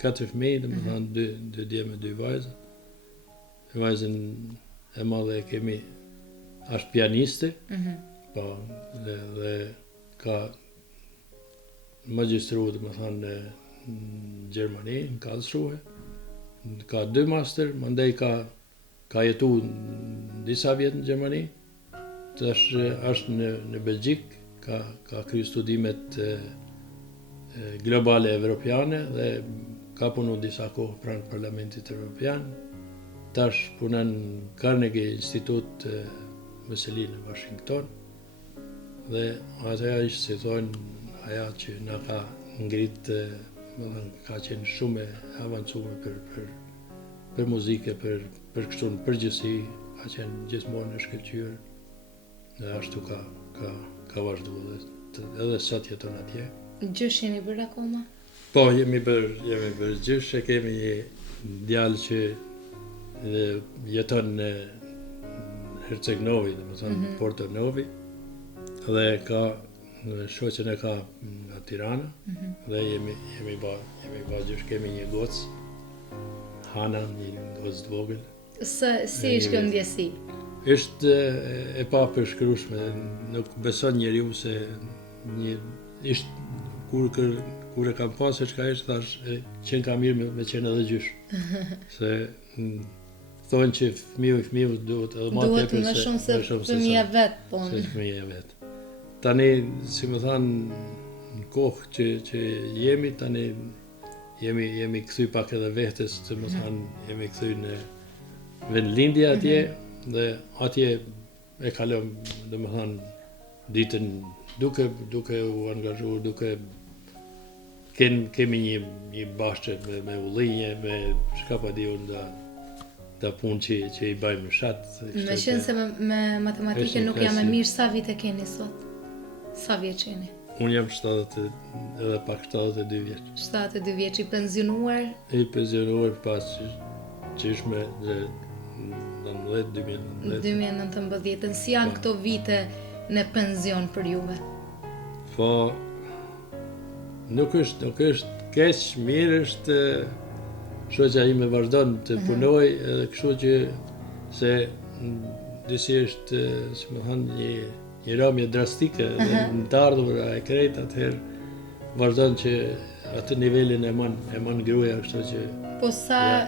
katër fëmijë, domethënë dy dje me dy vajza. Vajzën e madhe e kemi është pianiste, po dhe ka magjistru domethënë në Gjermani, në Karlsruhe. Ka 2 master, mandej ka jetu disa vjet në Gjermani. Tash është në Belgjik, ka kryer studimet globale evropiane dhe ka punu disa kohë pranë Parlamentit Evropian. Tash punon Carnegie Institut Mëseli në Washington. Dhe atë ishte si thonë aja që na ka ngrit, ka qenë shumë e avancuar për muzikë, për kështu në përgjithësi, ka qenë gjithmonë e shkëlqyer. Dhe ashtu ka vazhduar edhe sot jeton atje. Gjysh jeni bërë akoma? Po, jemi bërë gjysh, e kemi një djalë që jeton në Herceg Novi, domethënë Porto Novi, dhe ka shoqen e ka nga Tirana, dhe jemi ba gjysh, kemi një gocë, Hana, një gocë të vogël. Si është kjo ndjesi? Është e pa përshkrueshme, nuk beson njeriu se kur e kam pasur çka është, thash qenë ka mirë me qenë edhe gjysh. Se thonë që fëmiu duhet edhe më tepër më shumë se fëmia vet, po. Se fëmia vet. Tani, si më thanë, në kohë që jemi tani jemi kthy pak edhe vetes, se më thanë jemi kthy në vendlindje atje. Dhe atje e kalom, domethënë, ditën duke u angazhuar, kemi një bashkë me ullinje, me çka pa di unë da punë që i bëjmë në shat. Me qenë se me matematike nuk jam e mirë, sa vite keni sot? Sa vjeç jeni? Unë jam 72 vjeç. 72 vjeç, i pensionuar? I pensionuar pas qyshme 2019. Si janë këto vite në pension për juve? Po, nuk është keq, mirë është, shoqja ime vazhdon të punoj, edhe kështu që se disi është, si më thënë, një rëmje drastike në të ardhura e krejt, atëherë vazhdon që atë nivelin e man gruaja, kështu që po sa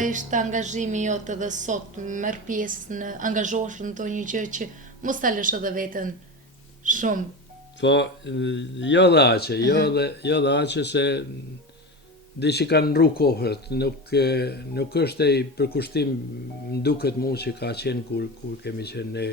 ishte angazhimi jot edhe sot, merr pjesë në angazhohesh në ndonjë gjë që mos ta lësh edhe veten shumë? Po, jo dhe aqe se di që kanë rru kohët, nuk është e përkushtim, më duket mu që ka qenë kur kemi qenë ne.